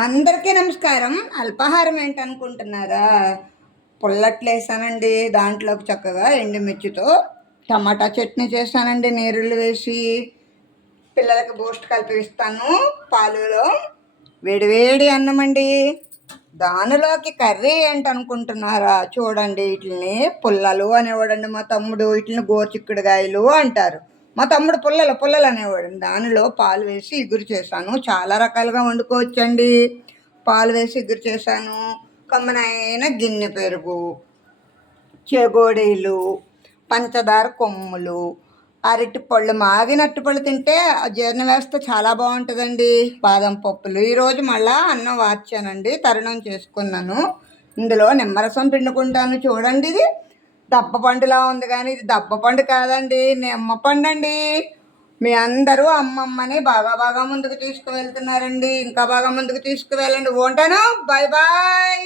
అందరికీ నమస్కారం. అల్పాహారం ఏంటనుకుంటున్నారా? పుల్లట్లు వేసానండి. దాంట్లోకి చక్కగా ఎండుమిర్చితో టమాటా చట్నీ చేశానండి నీరుళ్ళు వేసి. పిల్లలకి బూస్ట్ కలిపి ఇస్తాను పాలులో. వేడివేడి అన్నమండి. దానిలోకి కర్రీ ఏంటనుకుంటున్నారా? చూడండి, వీటిని పుల్లలు అనేవాడండి మా తమ్ముడు. వీటిని గోరుచిక్కుడుకాయలు అంటారు. మా తమ్ముడు పుల్లలు పుల్లలు అనేవాడు. దానిలో పాలు వేసి ఇగురు చేశాను. చాలా రకాలుగా వండుకోవచ్చండి. పాలు వేసి ఇగురు చేశాను. కమ్మనైన గిన్నె పెరుగు, చెగోడీలు, పంచదార కొమ్ములు, అరటిపళ్ళు, మాగిన అరటిపళ్ళు తింటే జీర్ణ వ్యవస్థ చాలా బాగుంటుందండి. బాదం పప్పులు. ఈరోజు మళ్ళీ అన్నం వార్చానండి, తరుణం చేసుకున్నాను. ఇందులో నిమ్మరసం పిండుకుంటాను. చూడండి, ఇది దబ్బపండులా ఉంది, కానీ ఇది దబ్బపండు కాదండి, నిమ్మపండు అండి. మీ అందరూ అమ్మమ్మని బాగా బాగా ముందుకు తీసుకువెళ్తున్నారండి. ఇంకా బాగా ముందుకు తీసుకువెళ్ళండి. ఉంటాను. Bye bye.